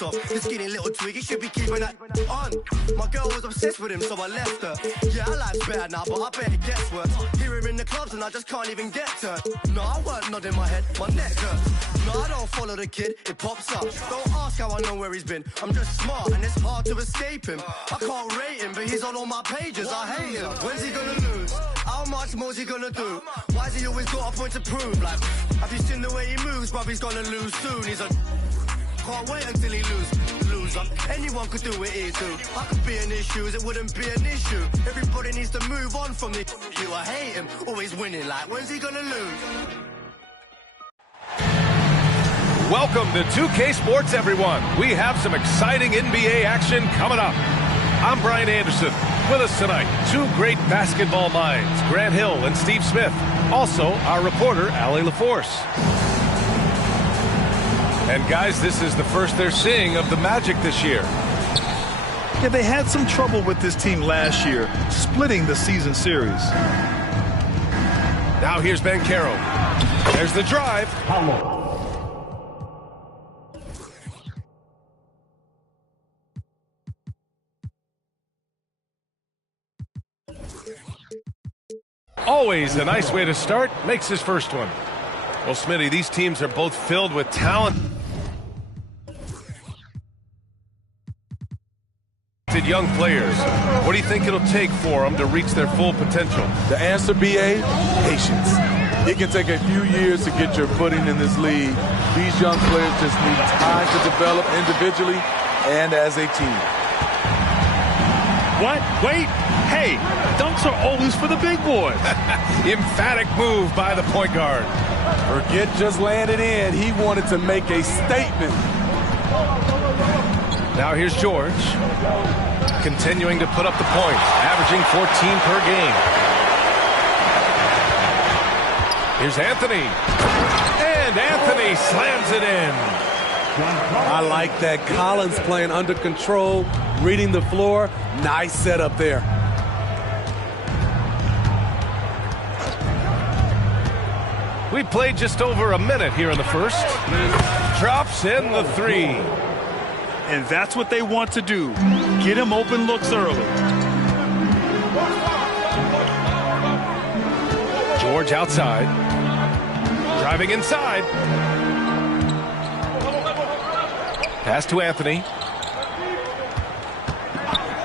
left off. The skinny little twig, he should be keeping that on. My girl was obsessed with him, so I left her. Yeah, her life's better now, but I bet it gets worse. Hear her in the clubs and I just can't even get to her. No, I weren't nodding my head, my neck hurts. No, I don't follow the kid, it pops up. Don't ask how I know where he's been. I'm just smart and it's hard to escape him. I can't rate him, but he's on all my pages. I hate him. When's he gonna lose? How much more's he gonna do? Why's he always got a point to prove? Like, have you seen the way he moves? Bruv, he's gonna lose soon. He's a... Can't wait until he lose. Anyone could do what he do. I could be in his shoes, it wouldn't be an issue. Everybody needs to move on from the you. I hate him, always winning. Like, when's he gonna lose? Welcome to 2K Sports, everyone. We have some exciting NBA action coming up. I'm Brian Anderson. With us tonight, two great basketball minds, Grant Hill and Steve Smith. Also, our reporter, Allie LaForce. And guys, this is the first they're seeing of the Magic this year. Yeah, they had some trouble with this team last year, splitting the season series. Now here's Banchero. There's the drive. Always a nice way to start. Makes his first one. Well, Smitty, these teams are both filled with talent. Young players. What do you think it'll take for them to reach their full potential? The answer, BA, patience. It can take a few years to get your footing in this league. These young players just need time to develop individually and as a team. What? Wait. Hey, dunks are always for the big boys. Emphatic move by the point guard. Forget just laying it in. He wanted to make a statement. Now here's George. Continuing to put up the points, averaging 14 per game. Here's Anthony. And Anthony slams it in. I like that. Collins playing under control, reading the floor. Nice setup there. We played just over a minute here in the first. Drops in the three. And that's what they want to do. Get him open looks early. George outside. Driving inside. Pass to Anthony.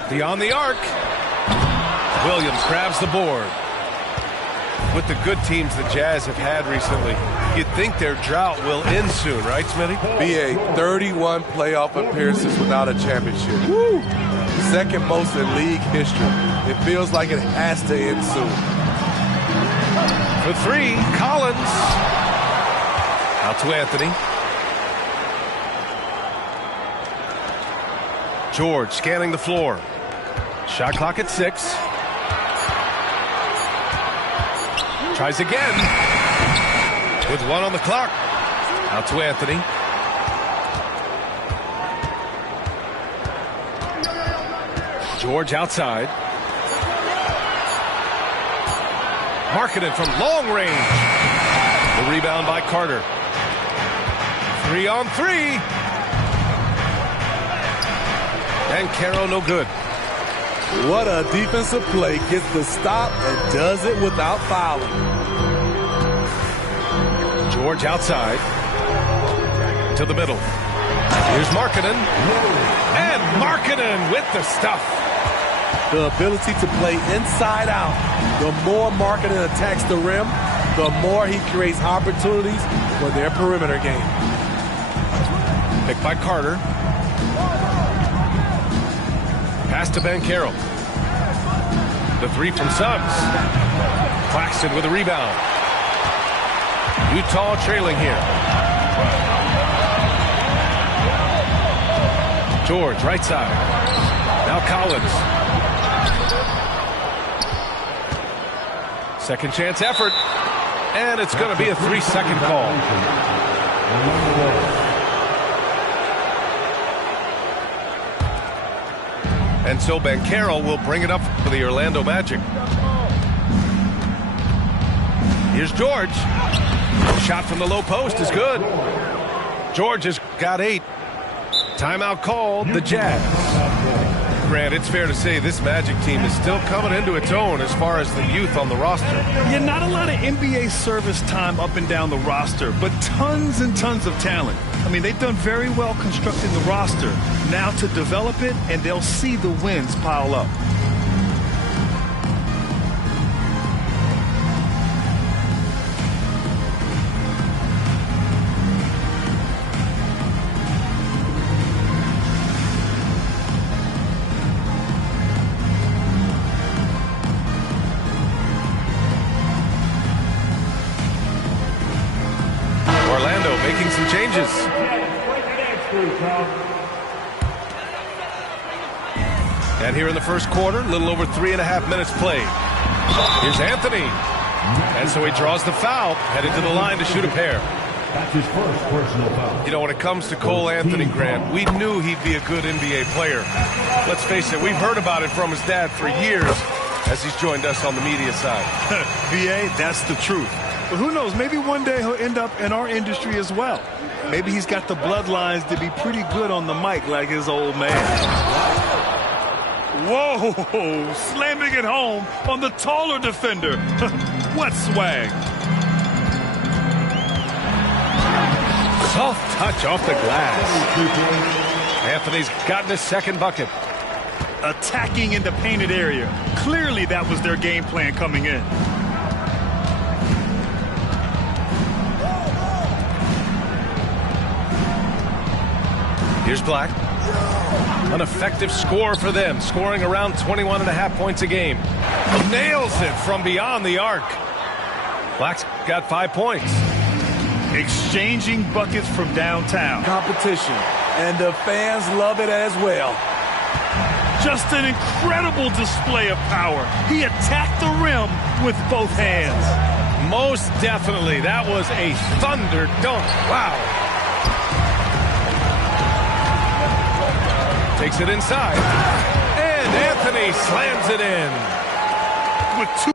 Beyond the arc. Williams grabs the board. With the good teams the Jazz have had recently, you'd think their drought will end soon, right, Smitty? BA, 31 playoff appearances without a championship. Woo! Second most in league history. It feels like it has to end soon. For three, Collins. Out to Anthony. George scanning the floor. Shot clock at 6. Tries again. With 1 on the clock. Out to Anthony. George outside. Markkanen from long range. The rebound by Carter. 3 on 3. And Banchero no good. What a defensive play. Gets the stop and does it without fouling. George outside. To the middle. Here's Markkanen. And Markkanen with the stuff. The ability to play inside out. The more Markkanen attacks the rim, the more he creates opportunities for their perimeter game. Picked by Carter. Pass to Banchero. The three from Suggs. Claxton with a rebound. Utah trailing here. George, right side. Now Collins. Second chance effort. And it's going to be a 3-second call. And so Banchero will bring it up for the Orlando Magic. Here's George. Shot from the low post is good. George has got 8. Timeout called, the Jazz. Grant, it's fair to say this Magic team is still coming into its own as far as the youth on the roster. Yeah, not a lot of NBA service time up and down the roster, but tons and tons of talent. I mean, they've done very well constructing the roster. Now to develop it, and they'll see the wins pile up. Making some changes. And here in the first quarter, a little over 3.5 minutes played. Here's Anthony. And so he draws the foul, headed to the line to shoot a pair. That's his first personal foul. You know, when it comes to Cole Anthony, Grant, we knew he'd be a good NBA player. Let's face it, we've heard about it from his dad for years as he's joined us on the media side. VA, that's the truth. But who knows, maybe one day he'll end up in our industry as well. Maybe he's got the bloodlines to be pretty good on the mic like his old man. Whoa, slamming it home on the taller defender. What swag. Soft touch off the glass. Anthony's gotten his second bucket. Attacking in the painted area. Clearly that was their game plan coming in. Here's Black. An effective score for them, scoring around 21.5 points a game. Nails it from beyond the arc. Black's got 5 points. Exchanging buckets from downtown. Competition, and the fans love it as well. Just an incredible display of power. He attacked the rim with both hands. Most definitely. That was a thunder dunk. Wow. Takes it inside, and Anthony slams it in. With two.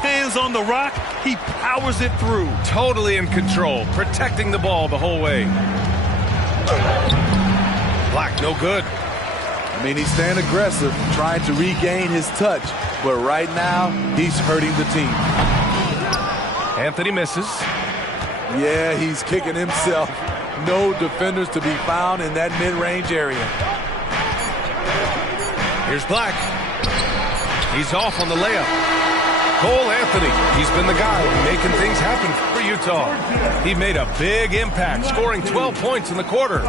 Hands on the rock, he powers it through. Totally in control, protecting the ball the whole way. Black, no good. I mean, he's staying aggressive, trying to regain his touch. But right now, he's hurting the team. Anthony misses. Yeah, he's kicking himself. No defenders to be found in that mid-range area. Here's Black. He's off on the layup. Cole Anthony, he's been the guy making things happen for Utah. He made a big impact, scoring 12 points in the quarter.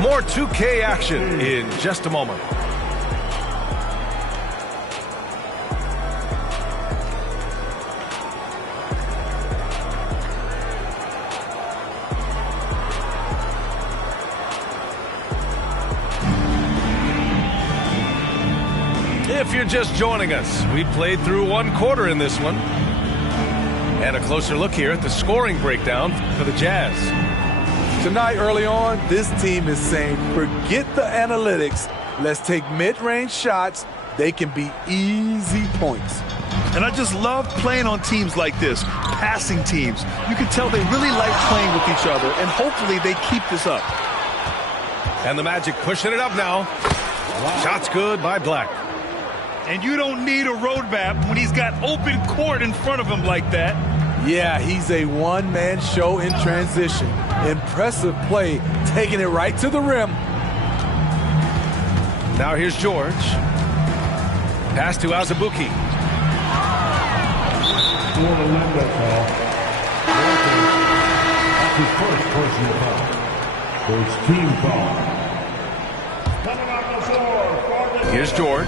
More 2K action in just a moment. If you're just joining us, we played through one quarter in this one. And a closer look here at the scoring breakdown for the Jazz. Tonight, early on, this team is saying, forget the analytics. Let's take mid-range shots. They can be easy points. And I just love playing on teams like this, passing teams. You can tell they really like playing with each other, and hopefully they keep this up. And the Magic pushing it up now. Shots good by Black. And you don't need a roadmap when he's got open court in front of him like that. Yeah, he's a one-man show in transition. Impressive play, taking it right to the rim. Now here's George. Pass to Azubuike. Orlando call. That's his first personal foul. First team foul. Coming on the floor for the Here's George.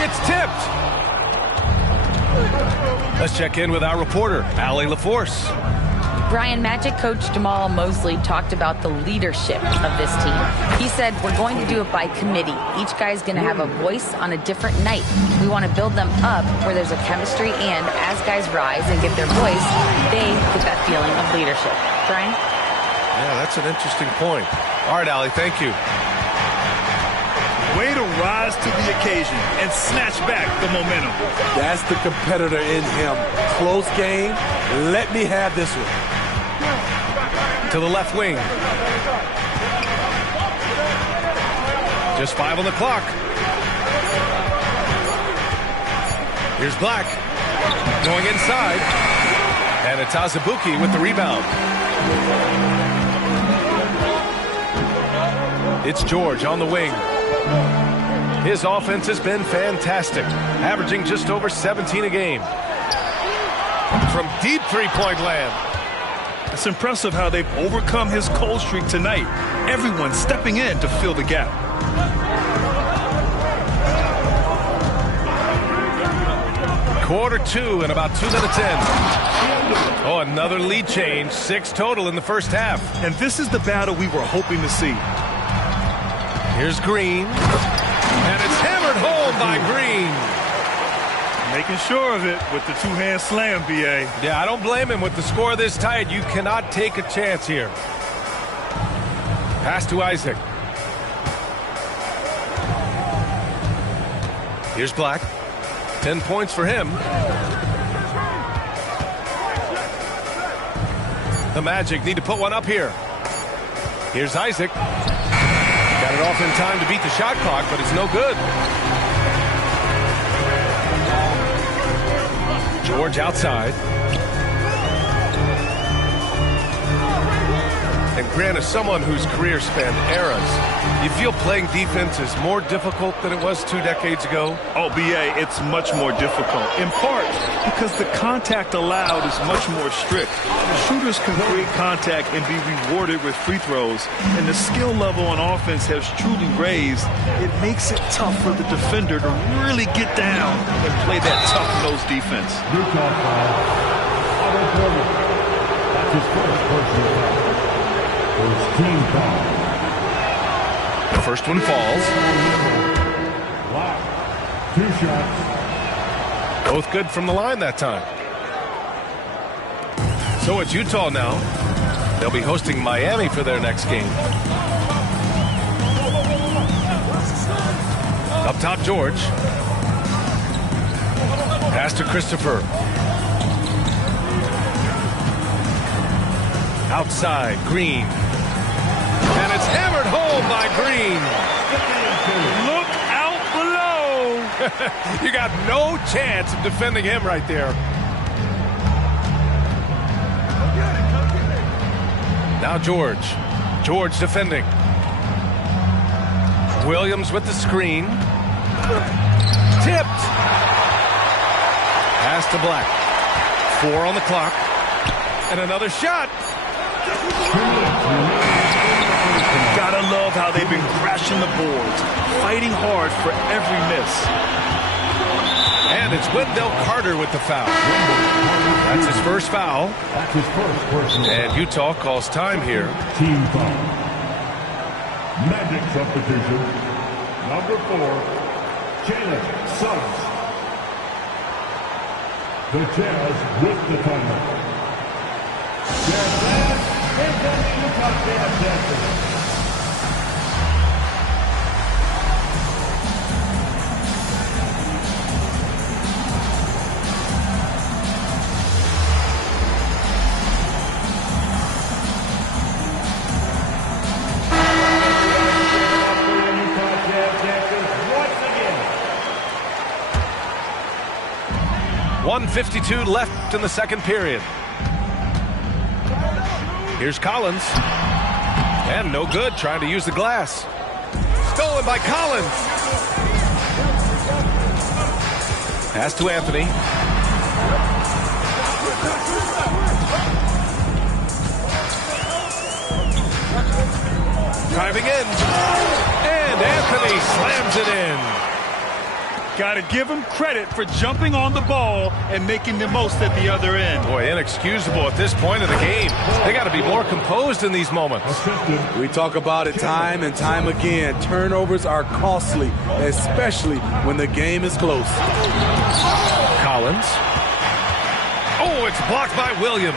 It's tipped. Let's check in with our reporter, Allie LaForce. Brian, Magic coach Jamal Mosley talked about the leadership of this team. He said, we're going to do it by committee. Each guy's going to have a voice on a different night. We want to build them up where there's a chemistry, and as guys rise and get their voice, they get that feeling of leadership. Brian? Yeah, that's an interesting point. All right, Allie, thank you. Way to rise to the occasion and snatch back the momentum. That's the competitor in him. Close game. Let me have this one. To the left wing. Just 5 on the clock. Here's Black. Going inside. And it's Azubuike with the rebound. It's George on the wing. His offense has been fantastic, averaging just over 17 a game. From deep three-point land. It's impressive how they've overcome his cold streak tonight. Everyone stepping in to fill the gap. Quarter 2 and about 2 minutes in. Oh, another lead change. 6 total in the first half. And this is the battle we were hoping to see. Here's Green. And it's hammered home by Green. Making sure of it with the two-hand slam, B.A. Yeah, I don't blame him with the score this tight. You cannot take a chance here. Pass to Isaac. Here's Black. 10 points for him. The Magic need to put one up here. Here's Isaac. Got it off in time to beat the shot clock, but it's no good. George outside. And Grant, as someone whose career spanned eras, you feel playing defense is more difficult than it was 2 decades ago? Oh, B.A., it's much more difficult, in part because the contact allowed is much more strict. Shooters can create contact and be rewarded with free throws, and the skill level on offense has truly raised. It makes it tough for the defender to really get down and play that tough-nosed defense. Utah foul. Otto Porter. That's his first personal foul. First team foul. The first one falls. Black. 2 shots. Both good from the line that time. So it's Utah now. They'll be hosting Miami for their next game. Up top, George. Pass to Christopher. Outside, Green. And it's hammered home by Green. Look out below. You got no chance of defending him right there. Now George. George defending. Williams with the screen. Tipped. Pass to Black. 4 on the clock. And another shot. Gotta love how they've been crashing the boards, fighting hard for every miss. And it's Wendell Carter with the foul. That's his first foul. That's his first personal foul. And Utah calls time here. Team foul. Magic substitution. Number 4, Jalen Suggs. The Jazz with the timeout. Jazz is the Utah Jazz. 1:52 left in the second period. Here's Collins. And no good, trying to use the glass. Stolen by Collins. Pass to Anthony. Driving in. And Anthony slams it in. Got to give him credit for jumping on the ball and making the most at the other end. Boy, inexcusable at this point of the game. They got to be more composed in these moments. We talk about it time and time again. Turnovers are costly, especially when the game is close. Collins. Oh, it's blocked by Williams.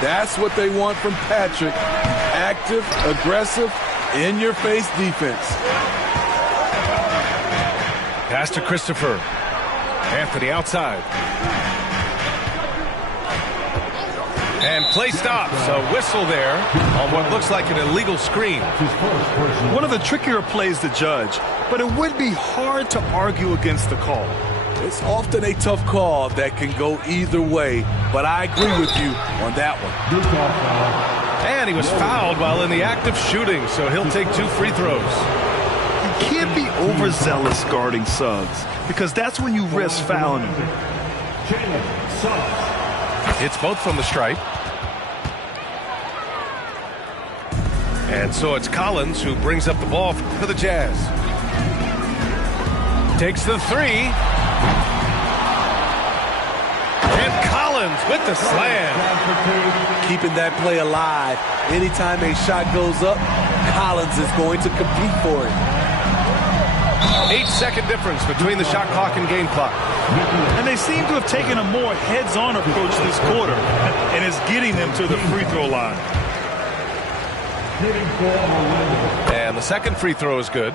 That's what they want from Patrick. Active, aggressive, in-your-face defense. Pass to Christopher. Anthony outside. And play stops. A whistle there on what looks like an illegal screen. One of the trickier plays to judge, but it would be hard to argue against the call. It's often a tough call that can go either way, but I agree with you on that one. And he was fouled while in the act of shooting, so he'll take 2 free throws. You can't be overzealous guarding Suggs, because that's when you risk fouling him. It's both from the stripe. And so it's Collins who brings up the ball for the Jazz. Takes the 3. And Collins with the slam. Keeping that play alive. Anytime a shot goes up, Collins is going to compete for it. 8-second difference between the shot clock and game clock. And they seem to have taken a more heads-on approach this quarter, and it's getting them to the free throw line. And the second free throw is good.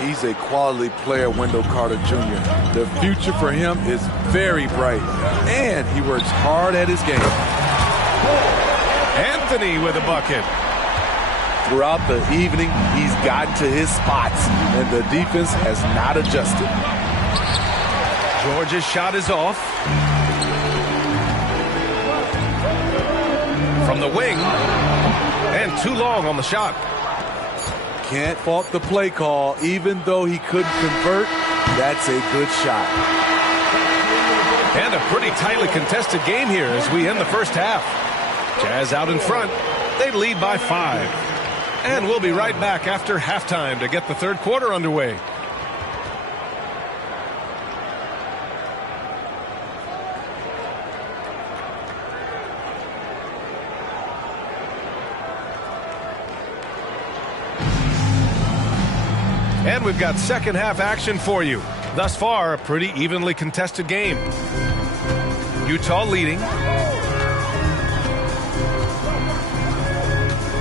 He's a quality player, Wendell Carter Jr. The future for him is very bright, and he works hard at his game. Anthony with a bucket. Throughout the evening, he's gotten to his spots, and the defense has not adjusted. George's shot is off. From the wing, and too long on the shot. Can't fault the play call. Even though he couldn't convert, that's a good shot. And a pretty tightly contested game here as we end the first half. Jazz out in front. They lead by 5. And we'll be right back after halftime to get the third quarter underway. And we've got second half action for you. Thus far, a pretty evenly contested game. Utah leading.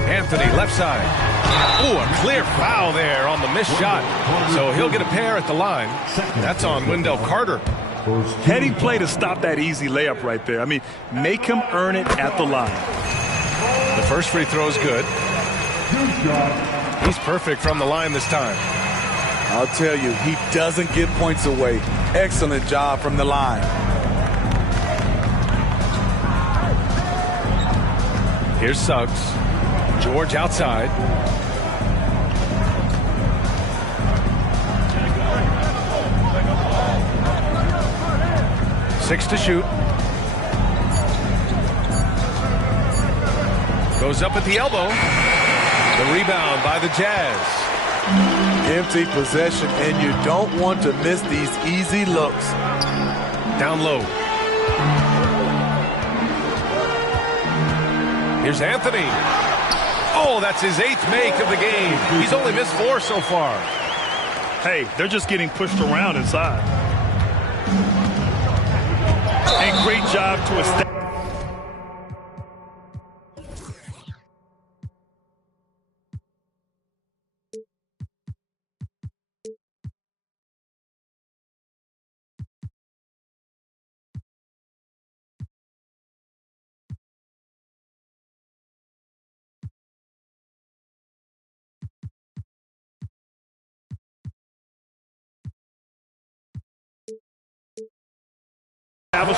Anthony left side. Ooh, a clear foul there on the missed shot. So he'll get a pair at the line. That's on Wendell Carter. Heady play to stop that easy layup right there. I mean, make him earn it at the line. The first free throw is good. He's perfect from the line this time. I'll tell you, he doesn't give points away. Excellent job from the line. Here's Suggs. George outside. Six to shoot. Goes up at the elbow. The rebound by the Jazz. Empty possession, and you don't want to miss these easy looks. Down low. Here's Anthony. Oh, that's his 8th make of the game. He's only missed 4 so far. Hey, they're just getting pushed around inside. And great job to establish.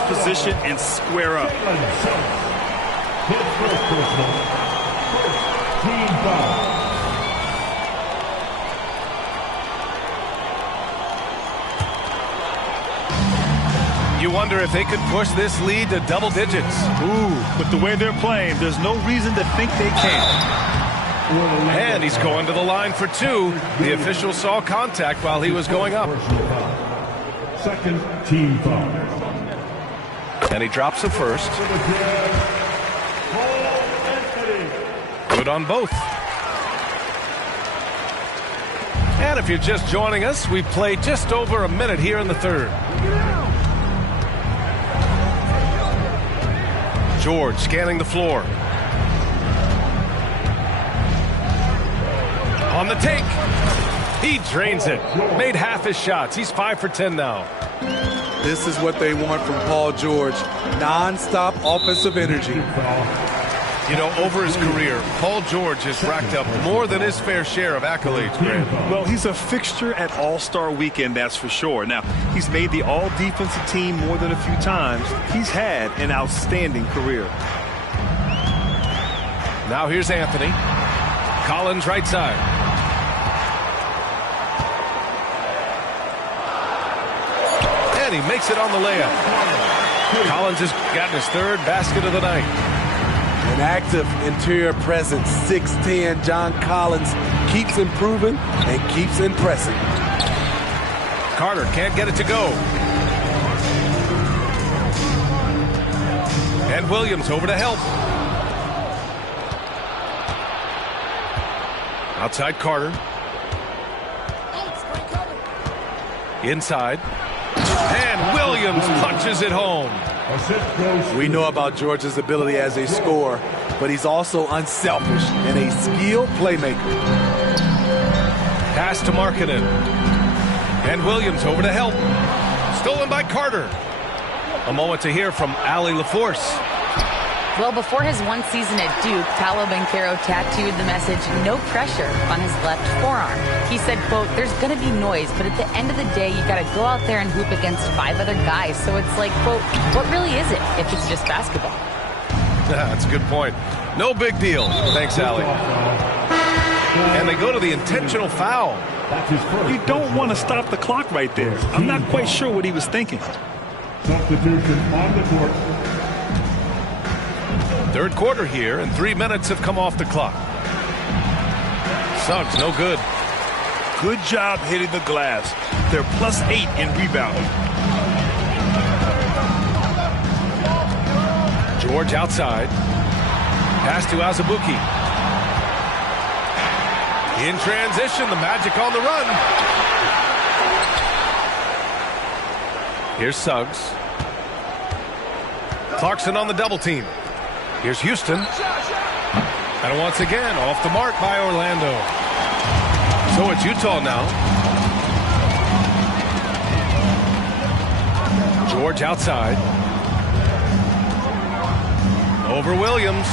Position and square up. You wonder if they could push this lead to double digits. Ooh, with the way they're playing, there's no reason to think they can't. And he's going to the line for two. The official saw contact while he was going up. Second team foul. And he drops the first. Good on both. And if you're just joining us, we played just over a minute here in the third. George scanning the floor. On the take. He drains it. Made half his shots. He's 5 for 10 now. This is what they want from Paul George. Non-stop offensive energy. You know, over his career, Paul George has racked up more than his fair share of accolades, Grant. Well, he's a fixture at All-Star Weekend, that's for sure. Now, he's made the All-Defensive Team more than a few times. He's had an outstanding career. Now here's Anthony. Collins right side. And he makes it on the layup. Collins has gotten his third basket of the night. An active interior presence, 6'10", John Collins keeps improving and keeps impressing. Carter can't get it to go. And Williams over to help. Outside Carter. Inside. And Williams punches it home. We know about George's ability as a scorer, but he's also unselfish and a skilled playmaker. Pass to Markkanen. And Williams over to help. Stolen by Carter. A moment to hear from Allie LaForce. Well, before his one season at Duke, Paolo Banchero tattooed the message, "No pressure," on his left forearm. He said, quote, "There's going to be noise, but at the end of the day, you got to go out there and hoop against 5 other guys. So it's like, quote, what really is it if it's just basketball?" That's a good point. No big deal. Thanks, Allie. And they go to the intentional foul. You don't want to stop the clock right there. I'm not quite sure what he was thinking. Substitution on the court. Third quarter here, and 3 minutes have come off the clock. Suggs, no good. Good job hitting the glass. They're +8 in rebounding. George outside. Pass to Azubuike. In transition, the Magic on the run. Here's Suggs. Clarkson on the double team. Here's Houston. And once again, off the mark by Orlando. So it's Utah now. George outside. Over Williams.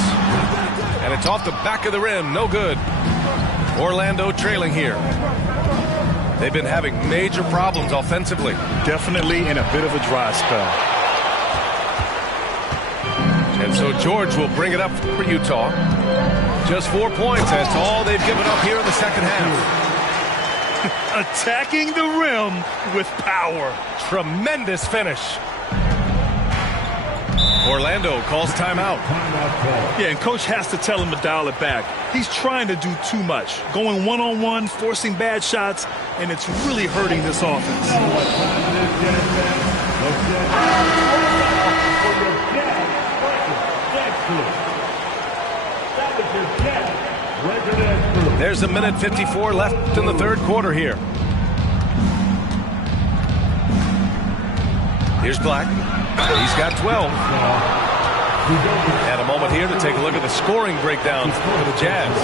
And it's off the back of the rim. No good. Orlando trailing here. They've been having major problems offensively. Definitely in a bit of a dry spell. And so George will bring it up for Utah. Just 4 points. That's all they've given up here in the second half. Attacking the rim with power. Tremendous finish. Orlando calls timeout. Yeah, and coach has to tell him to dial it back. He's trying to do too much. Going one-on-one, forcing bad shots, and it's really hurting this offense. There's a minute 54 left in the third quarter here. Here's Black. He's got 12. And a moment here to take a look at the scoring breakdown for the Jazz.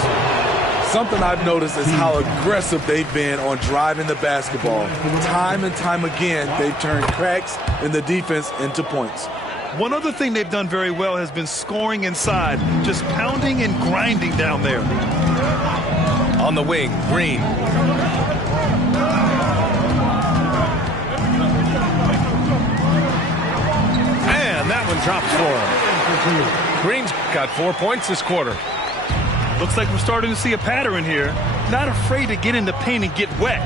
Something I've noticed is how aggressive they've been on driving the basketball. Time and time again, they've turned cracks in the defense into points. One other thing they've done very well has been scoring inside, just pounding and grinding down there. On the wing, Green. And that one drops for him. Green's got 4 points this quarter. Looks like we're starting to see a pattern here. Not afraid to get in the paint and get wet.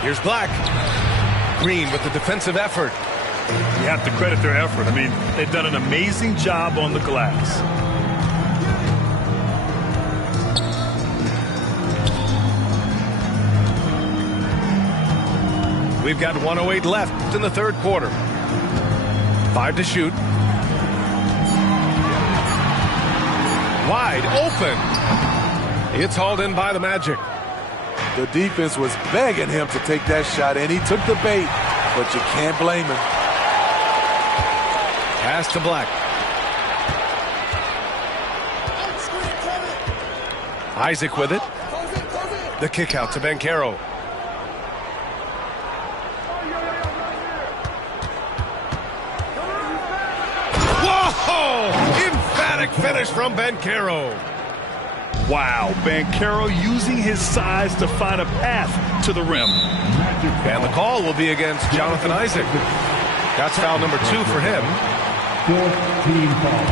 Here's Black. Green with the defensive effort. You have to credit their effort. I mean, they've done an amazing job on the glass. We've got 1:08 left in the third quarter. 5 to shoot. Wide open. It's hauled in by the Magic. The defense was begging him to take that shot, and he took the bait, but you can't blame him. Pass to Black. Isaac with it. The kick out to Banchero. Whoa! Emphatic finish from Banchero. Wow, Banchero using his size to find a path to the rim. And the call will be against Jonathan Isaac. That's foul number 2 for him. 14 foul.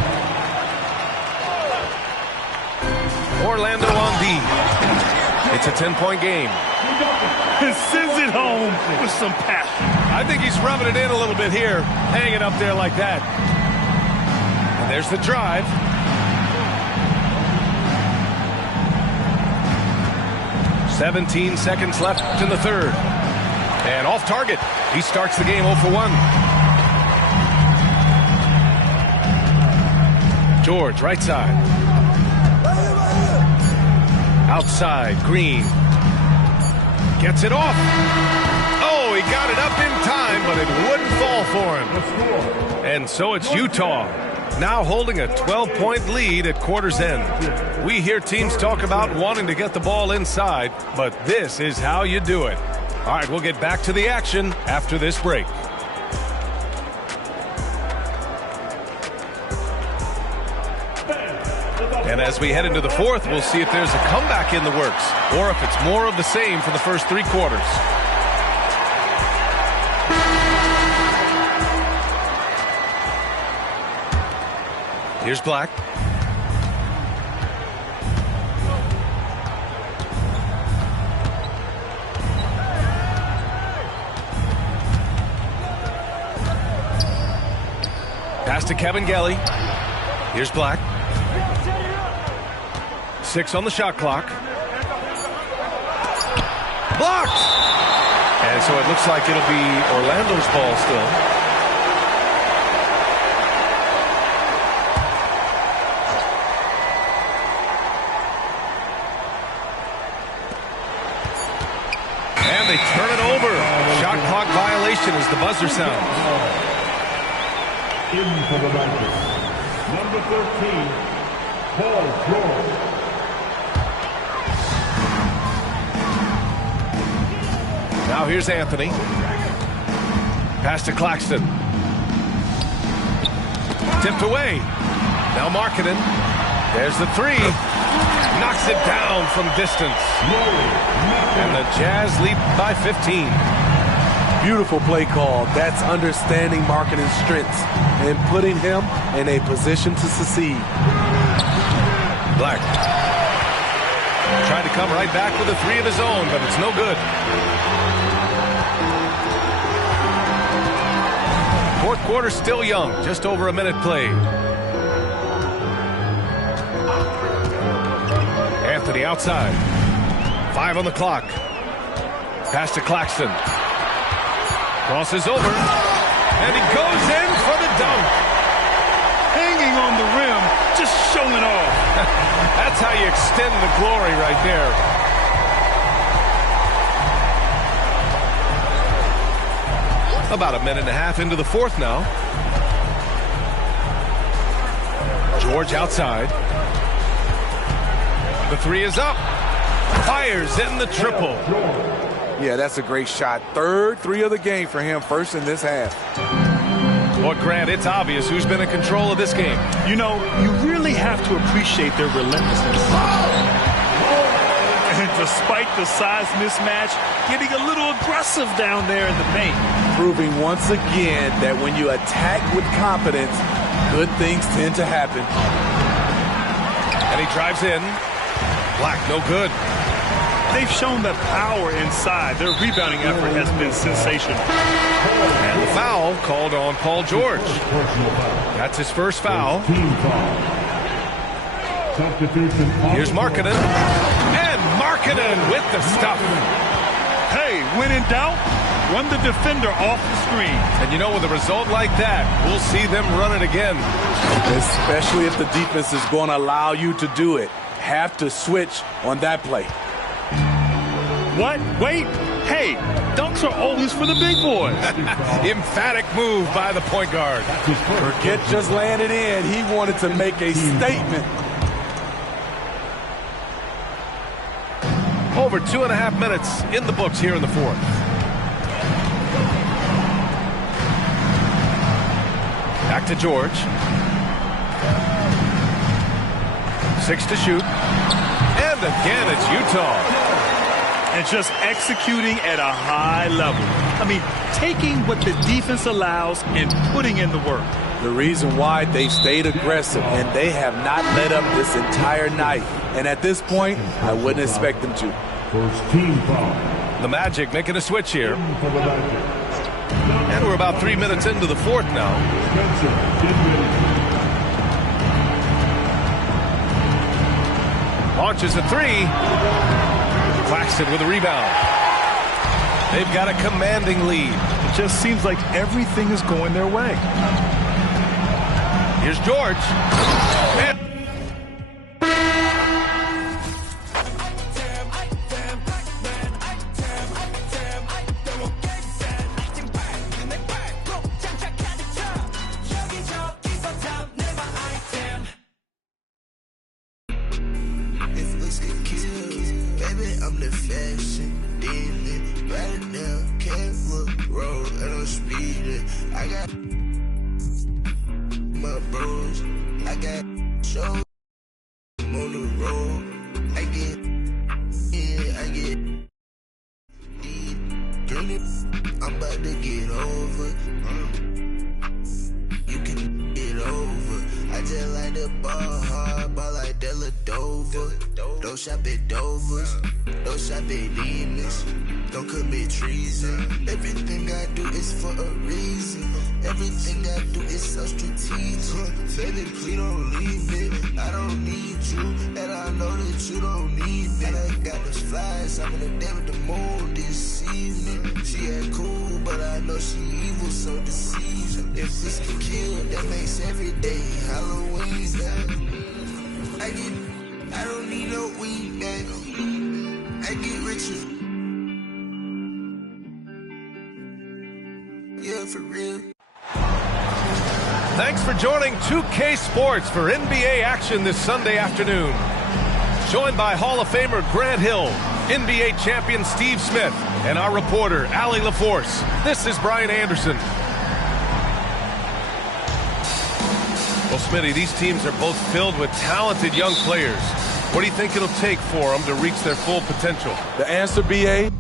Orlando on D. It's a 10-point game. And sends it home with some passion. I think he's rubbing it in a little bit here, hanging up there like that. And there's the drive. "17 seconds left in the third. And off target. He starts the game 0 for 1. George, right side. Outside, Green. Gets it off. Oh, he got it up in time, but it wouldn't fall for him. And so it's Utah, now holding a 12-point lead at quarter's end. We hear teams talk about wanting to get the ball inside, but this is how you do it. All right, we'll get back to the action after this break. And as we head into the fourth, we'll see if there's a comeback in the works or if it's more of the same for the first 3 quarters. Here's Black. Pass to Kevin Gelly. Here's Black. 6 on the shot clock. Blocked! And so it looks like it'll be Orlando's ball still. And they turn it over. Shot clock violation as the buzzer sounds. In for the Magic. Number 13, Paul George. Now here's Anthony. Pass to Claxton. Tipped away. Now Markkanen. There's the 3. Knocks it down from distance. And the Jazz lead by 15. Beautiful play call. That's understanding Markkanen's strengths and putting him in a position to succeed. Black. Tried to come right back with a 3 of his own, but it's no good. Fourth quarter still young, just over a minute played. Anthony outside. 5 on the clock. Pass to Claxton. Crosses over, and he goes in for the dunk. Hanging on the rim, just showing off. That's how you extend the glory right there. About a minute and a half into the fourth now. George outside. The 3 is up. Fires in the triple. Yeah, that's a great shot. Third 3 of the game for him, first in this half. Well, Grant, it's obvious who's been in control of this game. You know, you really have to appreciate their relentlessness. And despite the size mismatch, getting a little aggressive down there in the paint. Proving once again that when you attack with confidence, good things tend to happen. And he drives in. Black, no good. They've shown that power inside. Their rebounding effort has been sensational. And the foul called on Paul George. That's his first foul. Here's Markkanen. And Markkanen with the stuff. Hey, when in doubt, run the defender off the screen. And you know, with a result like that, we'll see them run it again. Especially if the defense is going to allow you to do it. Have to switch on that play. What? Wait. Hey, dunks are always for the big boys. Emphatic move by the point guard. Forget just laying it in. He wanted to make a statement. Over 2.5 minutes in the books here in the fourth. Back to George. 6 to shoot. And again, it's Utah. And just executing at a high level. I mean, taking what the defense allows and putting in the work. The reason why they stayed aggressive, and they have not let up this entire night. And at this point, I wouldn't expect them to. First team foul. The Magic making a switch here. For the Magic. And we're about 3 minutes into the fourth now. Spencer Dinwiddie. Launches a three. Claxton with a rebound. They've got a commanding lead. It just seems like everything is going their way. Here's George. And I'm the fashion demon. Right now, can't look road. I don't speed it. I got my bros. I got shows. I'm on the road. I get I'm about to get over. You can get over. I just like the ball hard, ball like Della Dover. Don't shop at Dover's, don't shop at Demons. Don't commit treason. Everything I do is for a reason. Everything I do is so strategic. Baby, please don't leave me. I don't need you, and I know that you don't need me. And I got those flies, I'm in the day with the moon this evening. She ain't cool, but I know she evil, so deceiving. If this can kill, that makes every day Halloween. I don't need no weed, man. I get richer. Yeah, for real. thanks for joining 2K Sports for NBA action this Sunday afternoon. Joined by Hall of Famer Grant Hill, NBA champion Steve Smith, and our reporter, Allie LaForce. This is Brian Anderson. Well, Smitty, these teams are both filled with talented young players. What do you think it'll take for them to reach their full potential? The answer, B.A.?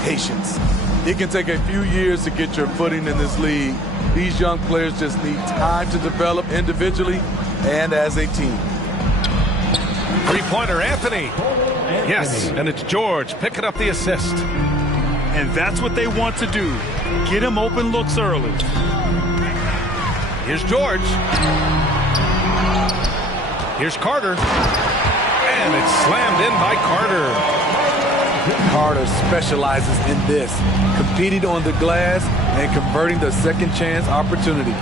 Patience. It can take a few years to get your footing in this league. These young players just need time to develop individually and as a team. Three-pointer, Anthony. Yes, and it's George picking up the assist. And that's what they want to do. Get him open looks early. Here's George. Here's Carter. And it's slammed in by Carter. Carter specializes in this, competing on the glass and converting the second chance opportunity.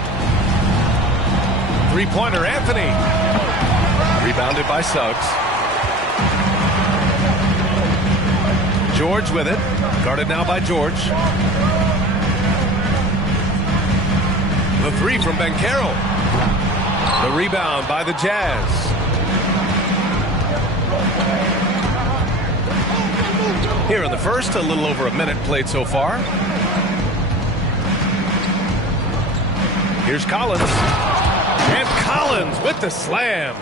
Three-pointer, Anthony. Rebounded by Suggs. George with it. Guarded now by George. The three from Banchero. The rebound by the Jazz. Here in the first, a little over a minute played so far. Here's Collins. And Collins with the slam.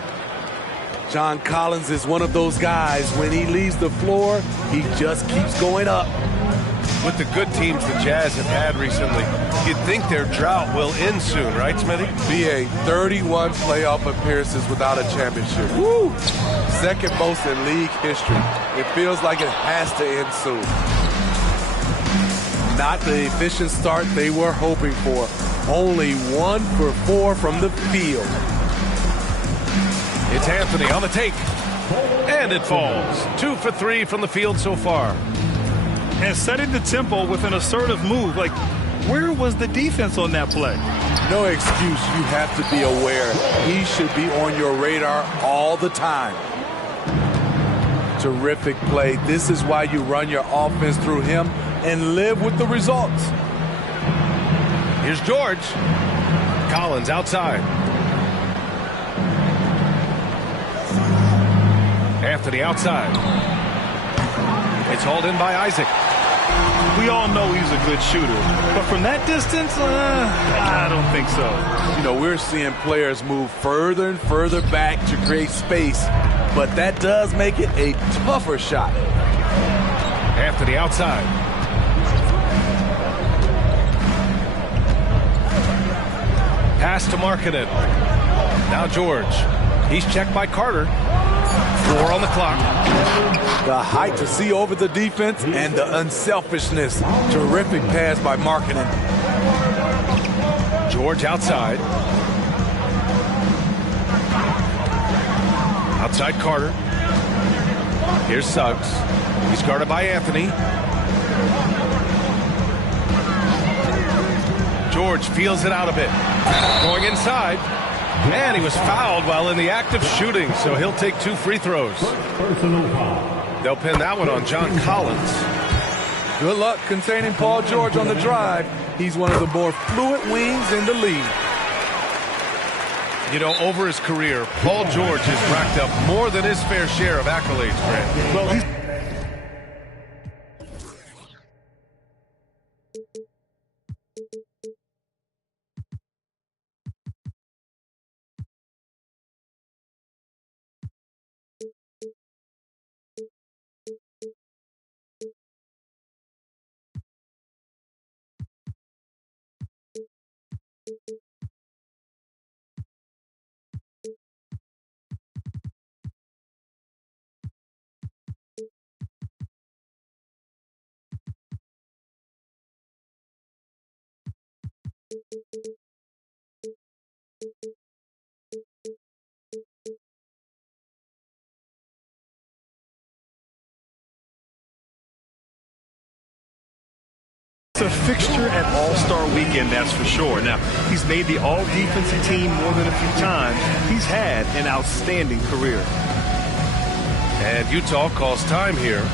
John Collins is one of those guys, when he leaves the floor, he just keeps going up. With the good teams the Jazz have had recently, you'd think their drought will end soon, right, Smitty? BA, 31 playoff appearances without a championship. Woo! Second most in league history. It feels like it has to end soon. Not the efficient start they were hoping for. Only 1 for 4 from the field. It's Anthony on the take. And it falls. 2 for 3 from the field so far. And setting the tempo with an assertive move. Like, where was the defense on that play? No excuse. You have to be aware. He should be on your radar all the time. Terrific play. This is why you run your offense through him and live with the results. Here's George. Collins outside. Anthony outside. It's hauled in by Isaac. We all know he's a good shooter, but from that distance, I don't think so. You know, we're seeing players move further and further back to create space, but that does make it a tougher shot. Anthony outside. Pass to Markkanen. Now George. He's checked by Carter. 4 on the clock. The height to see over the defense and the unselfishness. Terrific pass by Markkanen. George outside. Outside Carter. Here's Suggs. He's guarded by Anthony. George feels it out a bit. Going inside. And he was fouled while in the act of shooting, so he'll take 2 free throws. They'll pin that one on John Collins. Good luck containing Paul George on the drive. He's one of the more fluid wings in the league. You know, over his career, Paul George has racked up more than his fair share of accolades, Grant. Well, he's a fixture at All-Star Weekend, that's for sure. Now, he's made the All-Defensive team more than a few times. He's had an outstanding career. And Utah calls time here.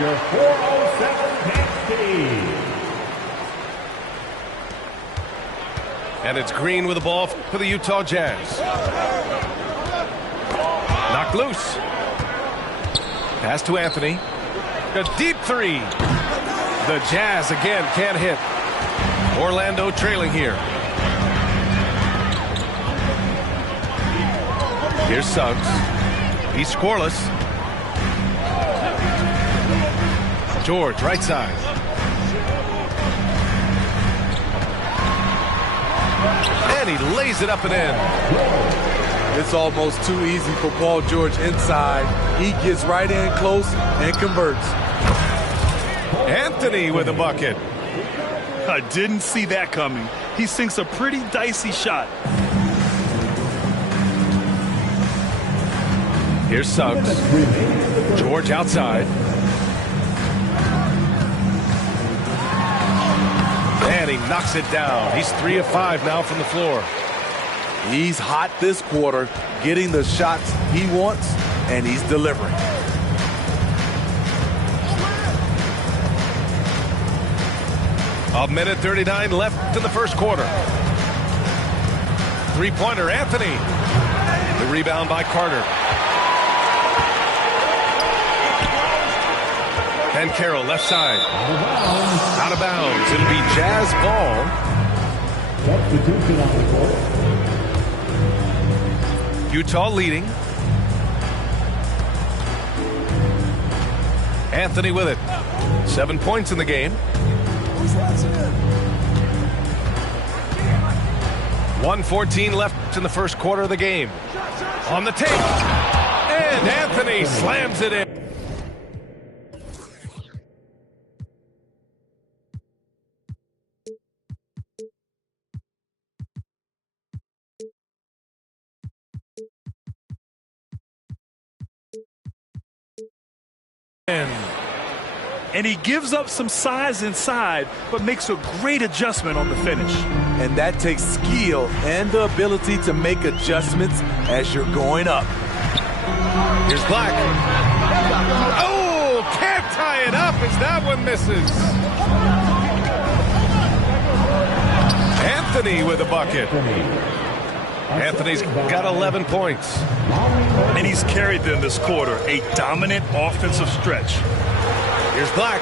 Your 407 Nasty. And it's Green with the ball for the Utah Jazz. Knocked loose. Pass to Anthony. A deep 3. The Jazz again can't hit. Orlando trailing here. Here's Suggs. He's scoreless. George, right side. And he lays it up and in. It's almost too easy for Paul George inside. He gets right in close and converts. Anthony with a bucket. I didn't see that coming. He sinks a pretty dicey shot. Here's Suggs. George outside. And he knocks it down. He's 3 of 5 now from the floor. He's hot this quarter, getting the shots he wants, and he's delivering. A minute 39 left in the first quarter. Three-pointer, Anthony. The rebound by Carter. Carroll, left side. Out of bounds. It'll be Jazz ball. Substitution on the court. Utah leading. Anthony with it. 7 points in the game. 1:14 left in the first quarter of the game. On the take. And Anthony slams it in. And he gives up some size inside, but makes a great adjustment on the finish. And that takes skill and the ability to make adjustments as you're going up. Here's Black. Oh, can't tie it up as that one misses. Anthony with a bucket. Anthony's got 11 points. And he's carried them this quarter, a dominant offensive stretch. Here's Black.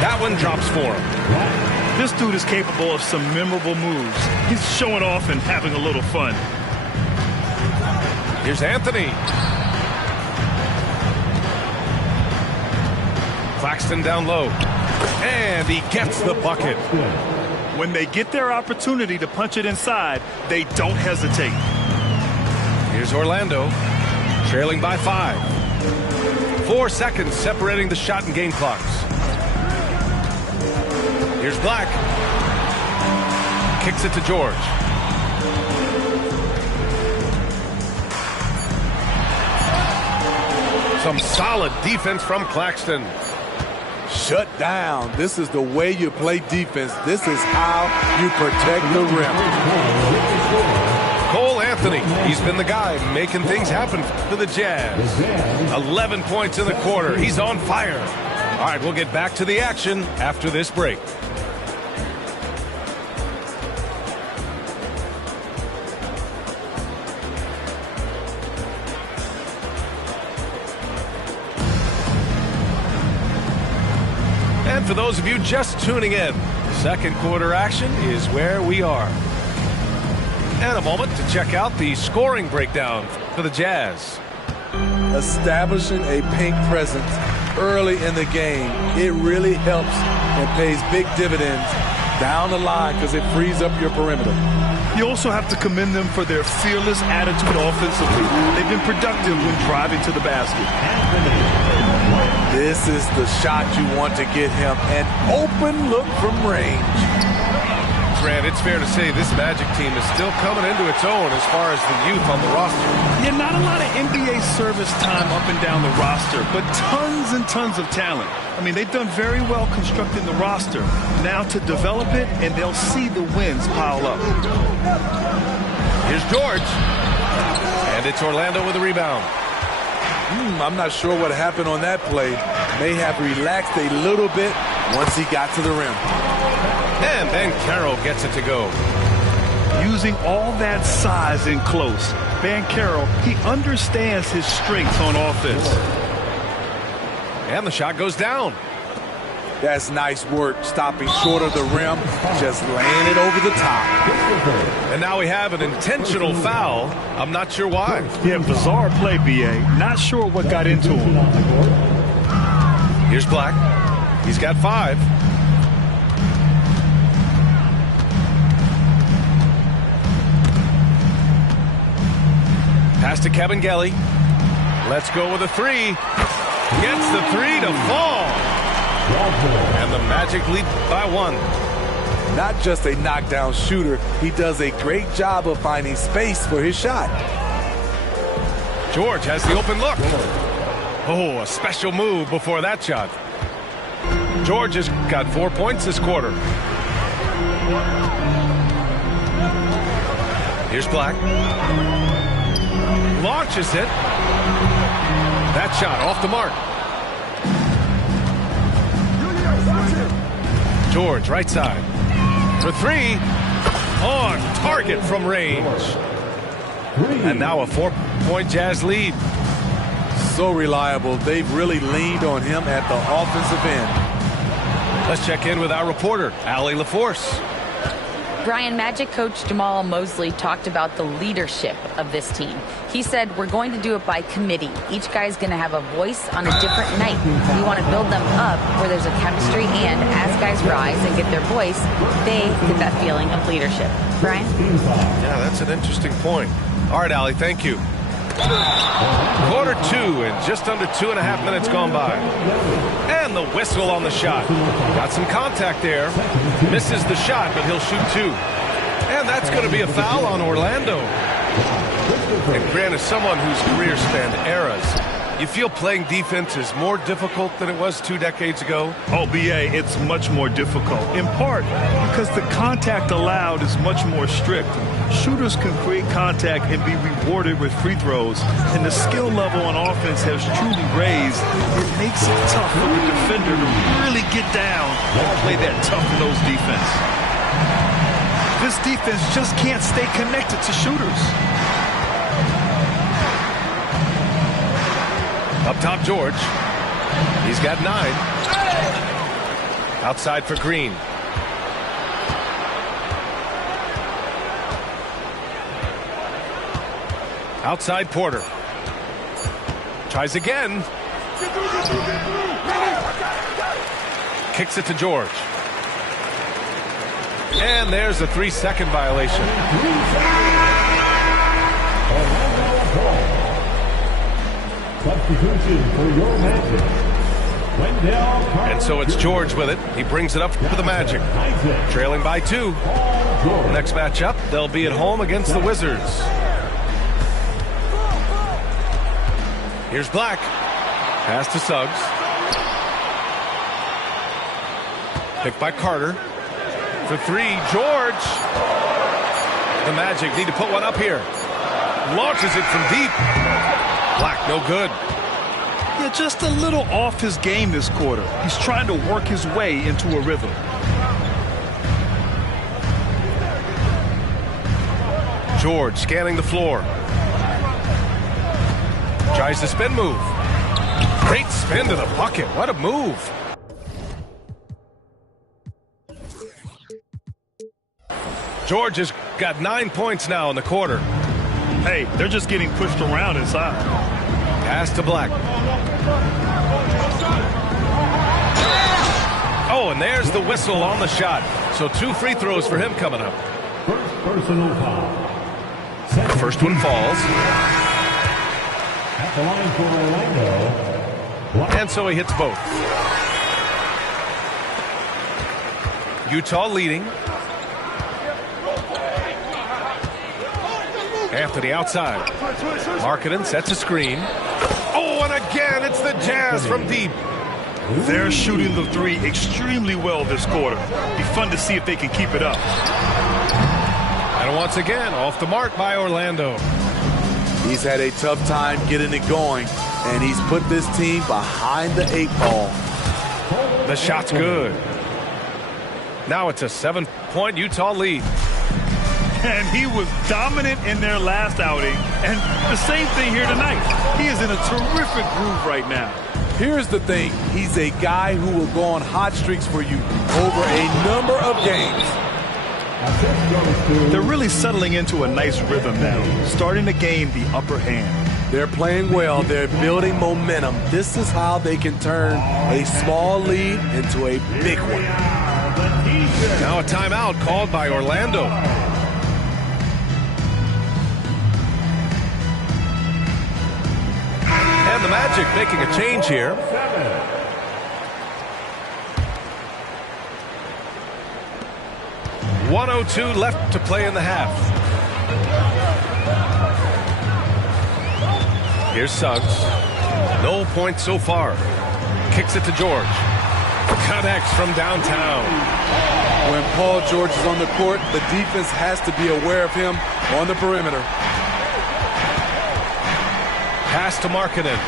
That one drops for him. This dude is capable of some memorable moves. He's showing off and having a little fun. Here's Anthony. Claxton down low. And he gets the bucket. When they get their opportunity to punch it inside, they don't hesitate. Here's Orlando, trailing by 5. 4 seconds separating the shot and game clocks. Here's Black. Kicks it to George. Some solid defense from Claxton. Shut down. This is the way you play defense. This is how you protect the rim. Cole Anthony, he's been the guy making things happen for the Jazz. 11 points in the quarter. He's on fire. All right, we'll get back to the action after this break. And for those of you just tuning in, second quarter action is where we are. And a moment to check out the scoring breakdown for the Jazz. Establishing a paint presence early in the game, it really helps and pays big dividends down the line because it frees up your perimeter. You also have to commend them for their fearless attitude offensively. They've been productive when driving to the basket. This is the shot you want to get him, an open look from range. Grant, it's fair to say this Magic team is still coming into its own as far as the youth on the roster. Yeah, not a lot of NBA service time up and down the roster, but tons and tons of talent. I mean, they've done very well constructing the roster. Now to develop it, and they'll see the wins pile up. Here's George. And it's Orlando with the rebound. I'm not sure what happened on that play. May have relaxed a little bit once he got to the rim. And Ben Carroll gets it to go. Using all that size in close, Ben Carroll, he understands his strengths on offense. And the shot goes down. That's nice work, stopping short of the rim, just laying it over the top. And now we have an intentional foul. I'm not sure why. Yeah, bizarre play, B.A. Not sure what got into him. Here's Black. He's got 5. Pass to Kevin Gelly. Let's go with a 3. Gets the 3 to fall. And the Magic lead by 1. Not just a knockdown shooter, he does a great job of finding space for his shot. George has the open look. Oh, a special move before that shot. George has got 4 points this quarter. Here's Black. Launches it. That shot off the mark. George, right side. For 3. On target from range. And now a 4-point Jazz lead. so reliable. They've really leaned on him at the offensive end. Let's check in with our reporter, Allie LaForce. Brian, Magic coach Jamal Mosley talked about the leadership of this team. He said, we're going to do it by committee. Each guy's going to have a voice on a different night. We want to build them up where there's a chemistry, and as guys rise and get their voice, they get that feeling of leadership. Brian? Yeah, that's an interesting point. All right, Allie, thank you. Quarter 2 and just under 2.5 minutes gone by. And the whistle on the shot. Got some contact there. Misses the shot, but he'll shoot 2. And that's going to be a foul on Orlando. And Grant, as someone whose career spanned eras, you feel playing defense is more difficult than it was 2 decades ago? Oh, B.A., it's much more difficult, in part because the contact allowed is much more strict. Shooters can create contact and be rewarded with free throws, and the skill level on offense has truly raised. It makes it tough for the defender to really get down and play that tough-nosed defense. This defense just can't stay connected to shooters. Up top, George. He's got 9. Outside for Green. Outside Porter. Tries again. Kicks it to George. And there's a 3-second violation. Substitution for your Magic. And so it's George with it. He brings it up for the Magic. Trailing by 2. Next matchup, they'll be at home against the Wizards. Here's Black. Pass to Suggs. Picked by Carter. For 3, George. The Magic need to put one up here. Launches it from deep. Black, no good. Yeah, just a little off his game this quarter. He's trying to work his way into a rhythm. George scanning the floor. Tries the spin move. Great spin to the bucket. What a move. George has got 9 points now in the quarter. Hey, they're just getting pushed around inside. Pass to Black. Oh, and there's the whistle on the shot. So 2 free throws for him coming up. First personal foul. The first one falls. At the line for Orlando. And so he hits both. Utah leading. Anthony outside. Markkanen sets a screen. Oh, and again, it's the Jazz from deep. They're shooting the 3 extremely well this quarter. Be fun to see if they can keep it up. And once again, off the mark by Orlando. He's had a tough time getting it going, and he's put this team behind the 8 ball. The shot's good. Now it's a 7-point Utah lead. And he was dominant in their last outing, and the same thing here tonight. He is in a terrific groove right now. Here's the thing. He's a guy who will go on hot streaks for you over a number of games. They're really settling into a nice rhythm now, starting to gain the upper hand. They're playing well. They're building momentum. This is how they can turn a small lead into a big one. Now a timeout called by Orlando. And the Magic making a change here. .102 left to play in the half. Here's Suggs. No points so far. Kicks it to George. Connects from downtown. When Paul George is on the court, the defense has to be aware of him on the perimeter. Pass to Markkanen.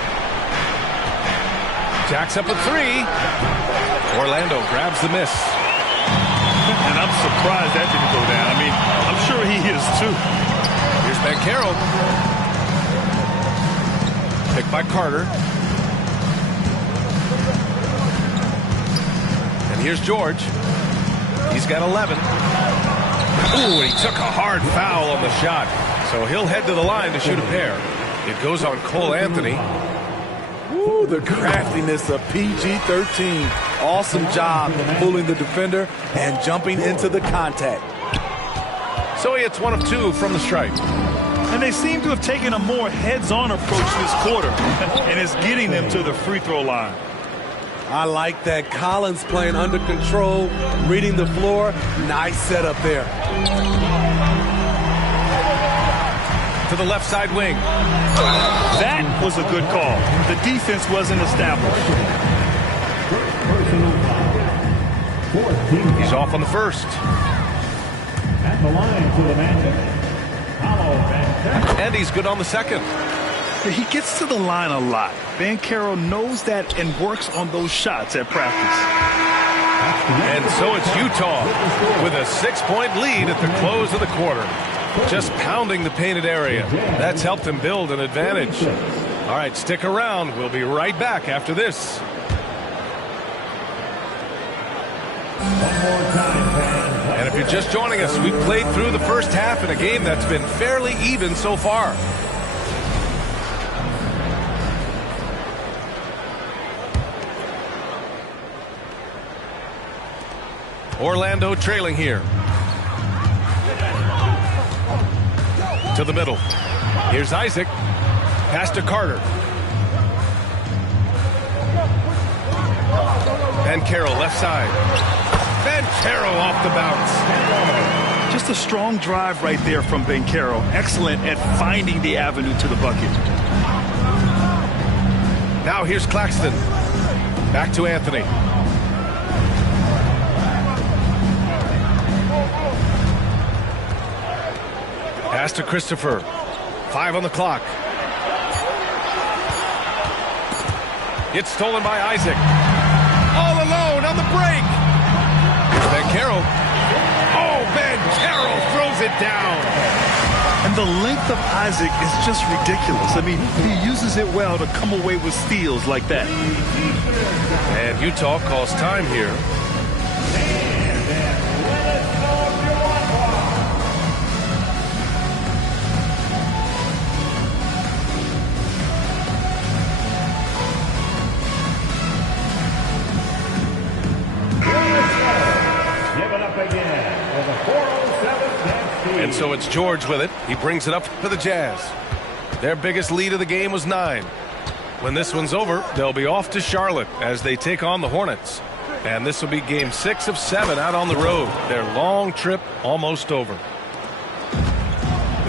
Jacks up a 3. Orlando grabs the miss. And I'm surprised that didn't go down. I mean, I'm sure he is too. Here's Banchero. Picked by Carter. And here's George. He's got 11. Ooh, he took a hard foul on the shot. So he'll head to the line to shoot a pair. It goes on Cole Anthony. Ooh, the craftiness of PG-13. Awesome job pulling the defender and jumping into the contact. So he hits 1 of 2 from the stripe. And they seem to have taken a more heads-on approach this quarter, and it's getting them to the free throw line. I like that. Collins playing under control, reading the floor. Nice setup there. To the left side wing. That was a good call. The defense wasn't established. He's off on the first. At the line to the Magic. And he's good on the second. He gets to the line a lot. Banchero knows that and works on those shots at practice. And so it's Utah with a 6-point lead at the close of the quarter. Just pounding the painted area. That's helped them build an advantage. All right, stick around. We'll be right back after this. And if you're just joining us, we've played through the first half in a game that's been fairly even so far. Orlando trailing here. To the middle. Here's Isaac. Pass to Carter. Banchero left side. Banchero off the bounce. Just a strong drive right there from Banchero. Excellent at finding the avenue to the bucket. Now here's Claxton. Back to Anthony. Pass to Christopher. 5 on the clock. It's stolen by Isaac. All alone on the break. Banchero. Oh, Banchero throws it down. And the length of Isaac is just ridiculous. I mean, he uses it well to come away with steals like that. And Utah calls time here. And so it's George with it. He brings it up for the Jazz. Their biggest lead of the game was 9. When this one's over, they'll be off to Charlotte as they take on the Hornets. And this will be game 6 of 7 out on the road. Their long trip almost over.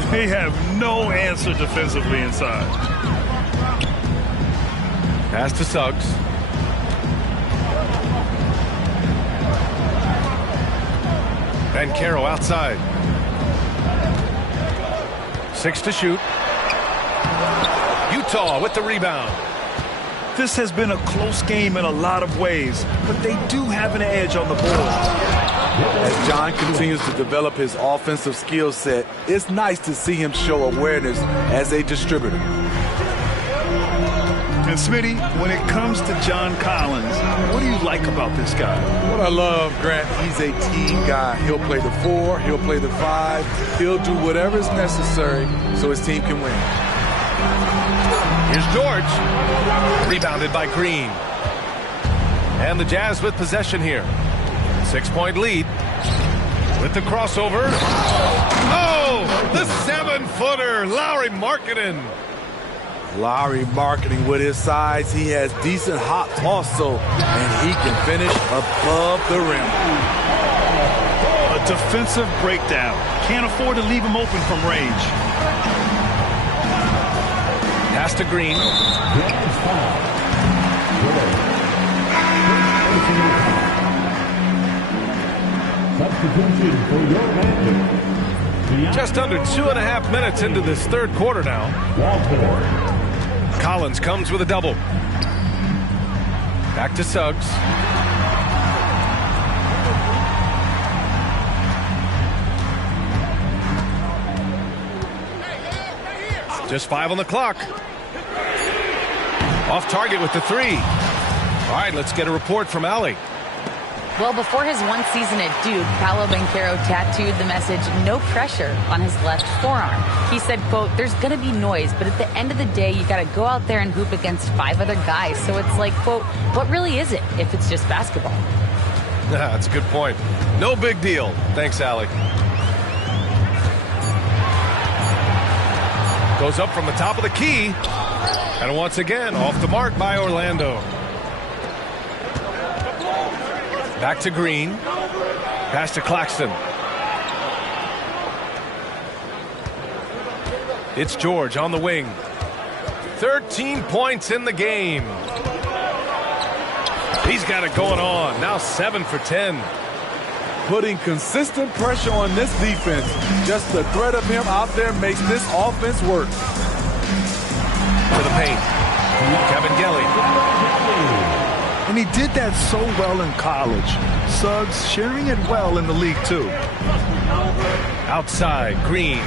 They have no answer defensively inside. Pass to Suggs. Banchero outside. 6 to shoot. Utah with the rebound. This has been a close game in a lot of ways, but they do have an edge on the boards. As John continues to develop his offensive skill set, it's nice to see him show awareness as a distributor. And Smitty, when it comes to John Collins, what do you like about this guy? What I love, Grant, he's a team guy. He'll play the 4, he'll play the 5, he'll do whatever is necessary so his team can win. Here's George. Rebounded by Green. And the Jazz with possession here. 6-point lead. With the crossover. Oh, the 7-footer, Lauri Markkanen. Lauri Markkanen with his size. He has decent hops also, and he can finish above the rim. A defensive breakdown. Can't afford to leave him open from range. Pass to Green. Substitution for your Magic. Just under 2.5 minutes into this third quarter now. Collins comes with a double. Back to Suggs. Just 5 on the clock. Off target with the three. All right, let's get a report from Allie. Well, before his one season at Duke, Paolo Banchero tattooed the message, "No pressure," on his left forearm. He said, quote, "There's going to be noise, but at the end of the day, you got to go out there and hoop against 5 other guys. So it's like, quote, what really is it if it's just basketball?" That's a good point. No big deal. Thanks, Allie. Goes up from the top of the key. And once again, off the mark by Orlando. Back to Green. Pass to Claxton. It's George on the wing. 13 points in the game. He's got it going on. Now 7 for 10. Putting consistent pressure on this defense. Just the threat of him out there makes this offense work. To the paint. Kevin Gelly. And he did that so well in college. Suggs sharing it well in the league, too. Outside, Green.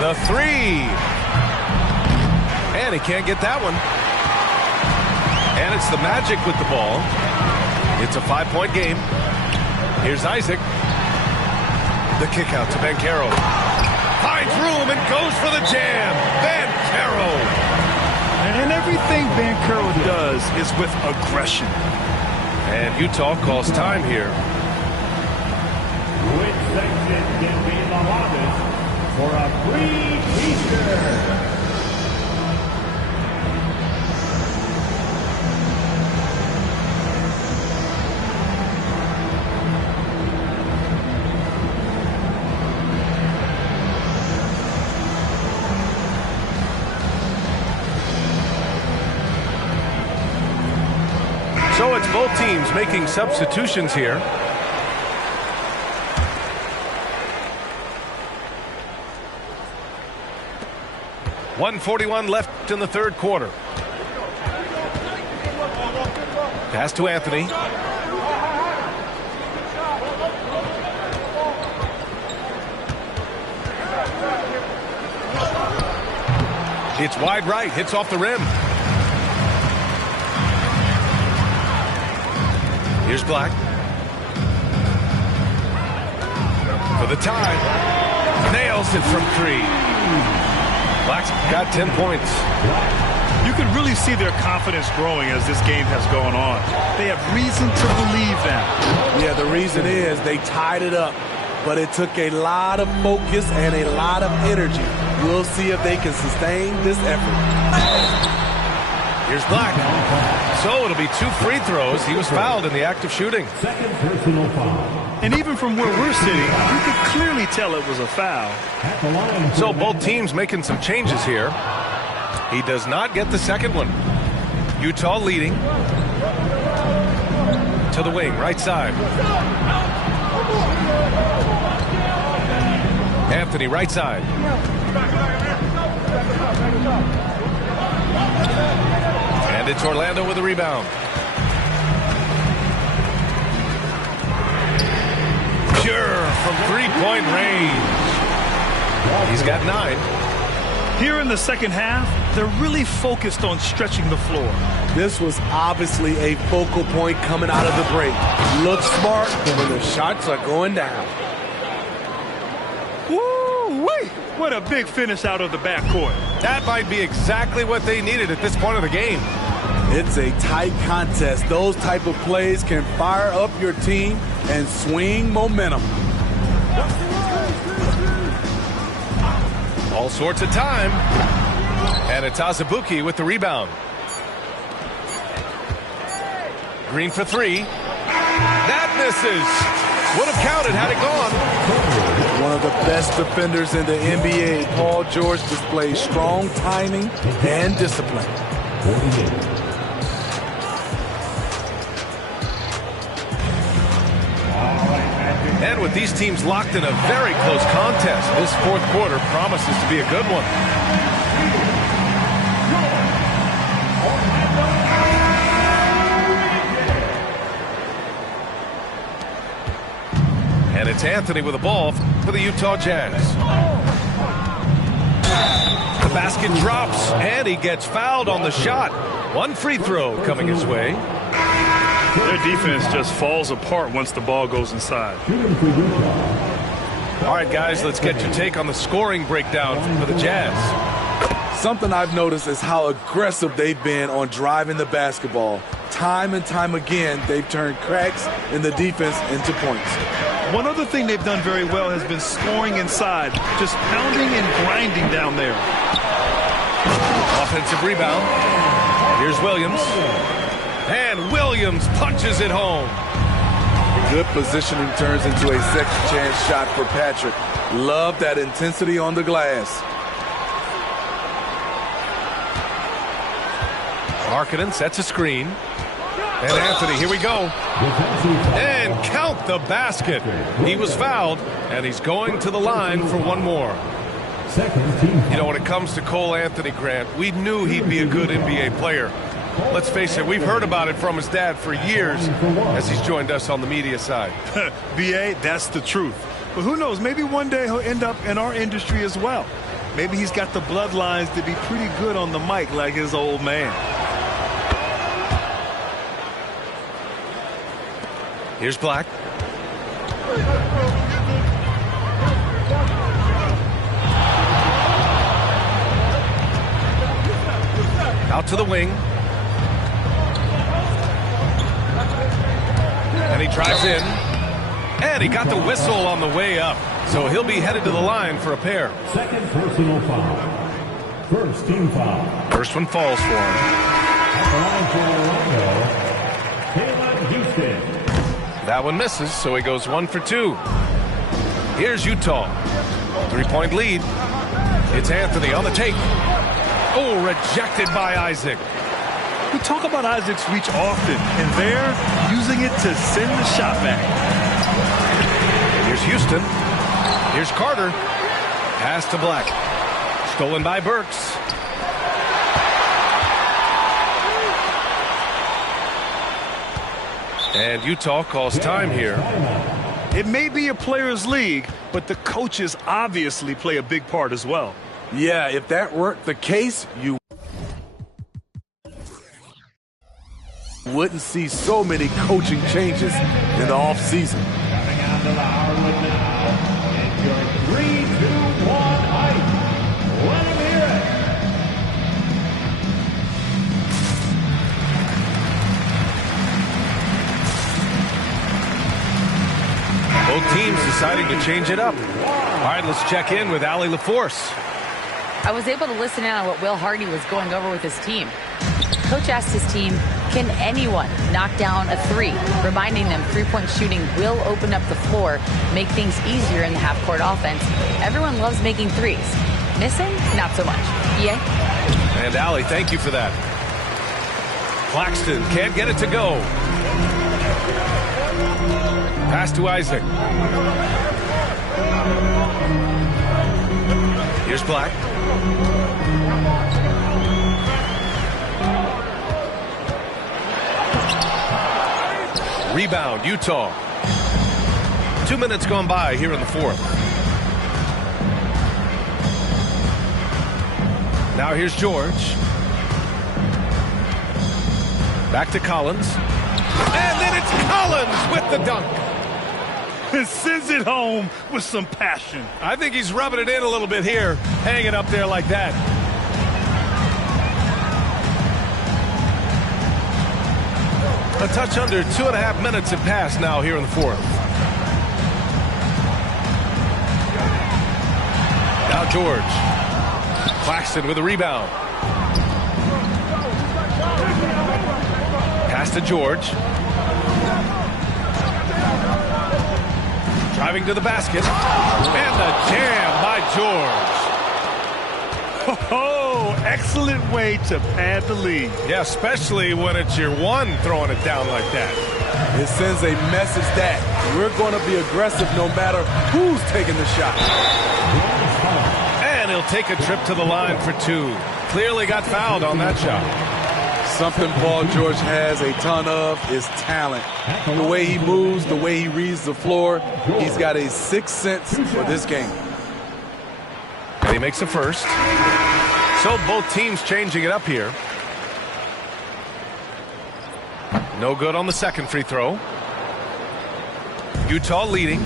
The three. And he can't get that one. And it's the Magic with the ball. It's a 5-point game. Here's Isaac. The kick out to Banchero. Finds room and goes for the jam. Banchero. And everything Banchero does is with aggression. And Utah calls time here. Which section can be in the lobby for a free t-shirt? So it's both teams making substitutions here. .141 left in the third quarter. Pass to Anthony. It's wide right, hits off the rim. Here's Black. For the tie. Nails it from 3. Black's got 10 points. You can really see their confidence growing as this game has gone on. They have reason to believe that. Yeah, the reason is they tied it up, but it took a lot of focus and a lot of energy. We'll see if they can sustain this effort. Here's Black. So it'll be 2 free throws. He was fouled in the act of shooting. Second personal foul. And even from where we're sitting, you can clearly tell it was a foul. At the line. So both teams making some changes here. He does not get the second one. Utah leading. To the wing, right side. Anthony, right side. And it's Orlando with a rebound. Pure from 3-point range. He's got 9. Here in the second half, they're really focused on stretching the floor. This was obviously a focal point coming out of the break. Look smart when the shots are going down. Woo-wee! What a big finish out of the backcourt. That might be exactly what they needed at this point of the game. It's a tight contest. Those type of plays can fire up your team and swing momentum. All sorts of time. And it's Azubuike with the rebound. Green for 3. That misses. Would have counted had it gone. One of the best defenders in the NBA, Paul George, displays strong timing and discipline. And with these teams locked in a very close contest, this fourth quarter promises to be a good one. And it's Anthony with the ball for the Utah Jazz. The basket drops, and he gets fouled on the shot. One free throw coming his way. Their defense just falls apart once the ball goes inside. All right, guys, let's get your take on the scoring breakdown for the Jazz. Something I've noticed is how aggressive they've been on driving the basketball. Time and time again, they've turned cracks in the defense into points. One other thing they've done very well has been scoring inside, just pounding and grinding down there. Offensive rebound. Here's Williams. And Williams punches it home. Good positioning turns into a second chance shot for Patrick. Love that intensity on the glass. Markkanen sets a screen. And Anthony, here we go. And count the basket. He was fouled, and he's going to the line for one more. You know, when it comes to Cole Anthony, Grant, we knew he'd be a good NBA player. Let's face it, we've heard about it from his dad for years as he's joined us on the media side. B.A., that's the truth. But who knows, maybe one day he'll end up in our industry as well. Maybe he's got the bloodlines to be pretty good on the mic like his old man. Here's Black. Out to the wing. And he drives in. And he got the whistle on the way up. So he'll be headed to the line for a pair. Second personal foul. First team foul. First one falls for him. At the line for Orlando, Caleb Houston. That one misses, so he goes 1 for 2. Here's Utah. 3-point lead. It's Anthony on the take. Oh, rejected by Isaac. We talk about Isaac's reach often, and they're using it to send the shot back. Here's Houston. Here's Carter. Pass to Black. Stolen by Burks. And Utah calls time here. It may be a players' league, but the coaches obviously play a big part as well. Yeah, if that weren't the case, you wouldn't see so many coaching changes in the offseason. Coming out of Howard now, and your 3-2-1 hype. Let him hear it. Both teams deciding to change it up. All right, let's check in with Allie LaForce. I was able to listen in on what Will Hardy was going over with his team. Coach asked his team, can anyone knock down a three? Reminding them three-point shooting will open up the floor, make things easier in the half-court offense. Everyone loves making threes. Missing? Not so much. Yeah? And Allie, thank you for that. Claxton can't get it to go. Pass to Isaac. Here's Black. Rebound, Utah. 2 minutes gone by here in the fourth. Now here's George. Back to Collins. And then it's Collins with the dunk. And sends it home with some passion. I think he's rubbing it in a little bit here, hanging up there like that. A touch under 2.5 minutes have passed now here in the fourth. Now George. Claxton with a rebound. Pass to George. Driving to the basket. And the jam by George. Oh, excellent way to pad the lead. Yeah, especially when it's your one throwing it down like that. It sends a message that we're going to be aggressive no matter who's taking the shot. And he'll take a trip to the line for two. Clearly got fouled on that shot. Something Paul George has a ton of is talent. The way he moves, the way he reads the floor, he's got a sixth sense for this game. And he makes the first. So both teams changing it up here. No good on the second free throw. Utah leading.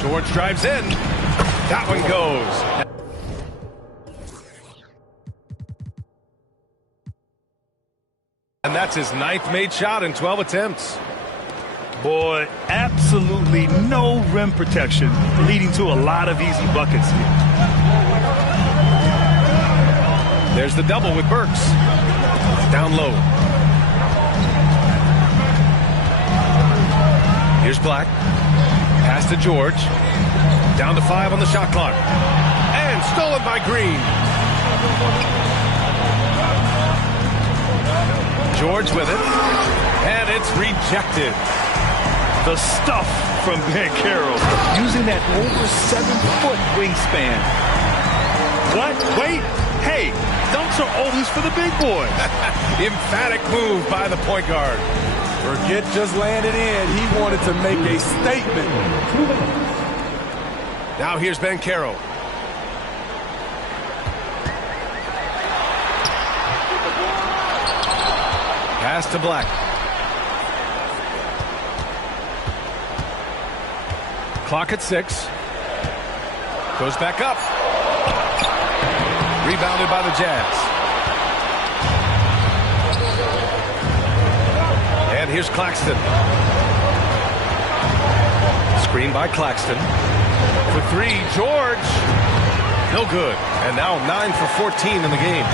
George drives in. That one goes. And that's his ninth made shot in 12 attempts. Boy, absolutely no rim protection, leading to a lot of easy buckets here. There's the double with Burks. Down low. Here's Black. Pass to George. Down to 5 on the shot clock. And stolen by Green. George with it. And it's rejected. The stuff from Banchero, using that over 7-foot wingspan. What? Wait. Hey, dunks are always for the big boys. Emphatic move by the point guard. Forget just landed in. He wanted to make a statement. Now here's Banchero. Pass to Black. Clock at 6. Goes back up. Rebounded by the Jazz. And here's Claxton. Screen by Claxton. For 3, George. No good. And now 9 for 14 in the game.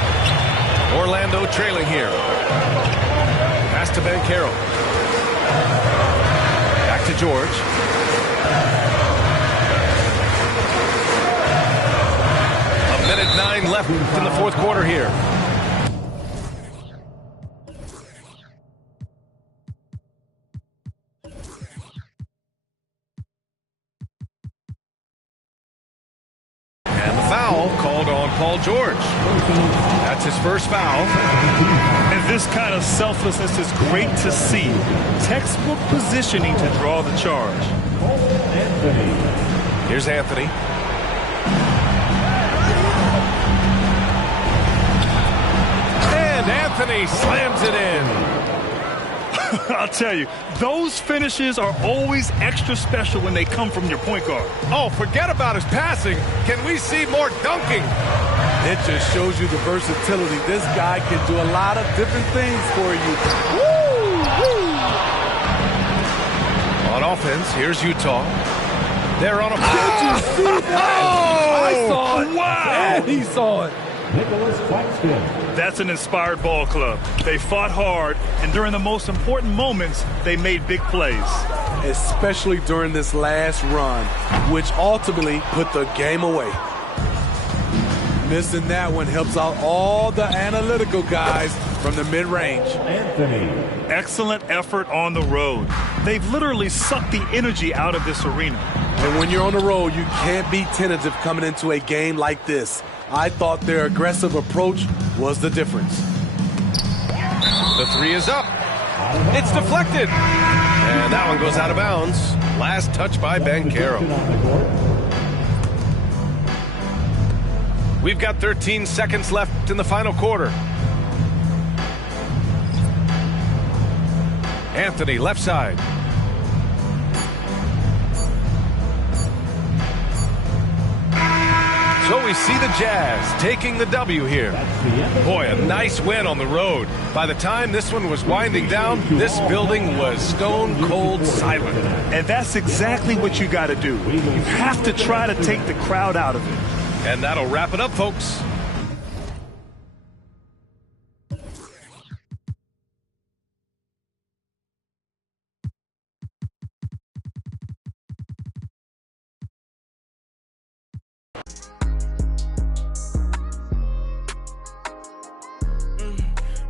Orlando trailing here. Pass to Banchero. Back to George. Minute 9 left in the fourth quarter here. And the foul called on Paul George. That's his first foul. And this kind of selflessness is great to see. Textbook positioning to draw the charge. Here's Anthony. Anthony slams it in. I'll tell you, those finishes are always extra special when they come from your point guard. Oh, forget about his passing. Can we see more dunking? It just shows you the versatility. This guy can do a lot of different things for you. Woo! Woo! On offense, here's Utah. They're on a... Did you see that? I saw it. Wow! And he saw it. Nicholas Claxton. That's an inspired ball club. They fought hard, and during the most important moments, they made big plays. Especially during this last run, which ultimately put the game away. Missing that one helps out all the analytical guys from the mid-range. Anthony. Excellent effort on the road. They've literally sucked the energy out of this arena. And when you're on the road, you can't be tentative coming into a game like this. I thought their aggressive approach was the difference. The 3 is up. It's deflected. And that one goes out of bounds. Last touch by Banchero. We've got 13 seconds left in the final quarter. Anthony, left side. So we see the Jazz taking the W here. Boy, a nice win on the road. By the time this one was winding down, this building was stone cold silent. And that's exactly what you got to do. You have to try to take the crowd out of it. And that'll wrap it up, folks.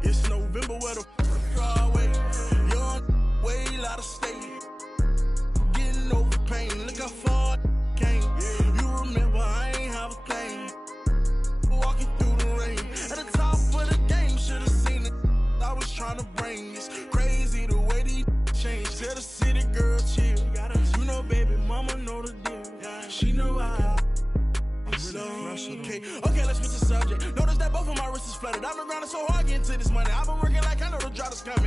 It's November where the Broadway, young, way out of state, getting over pain. Look how far I came. You remember I ain't have a thing. Walking through the rain, Okay, let's switch the subject. Notice that both of my wrists is flooded. I've been grinding so hard getting to this money. I've been working like I know the drop is coming.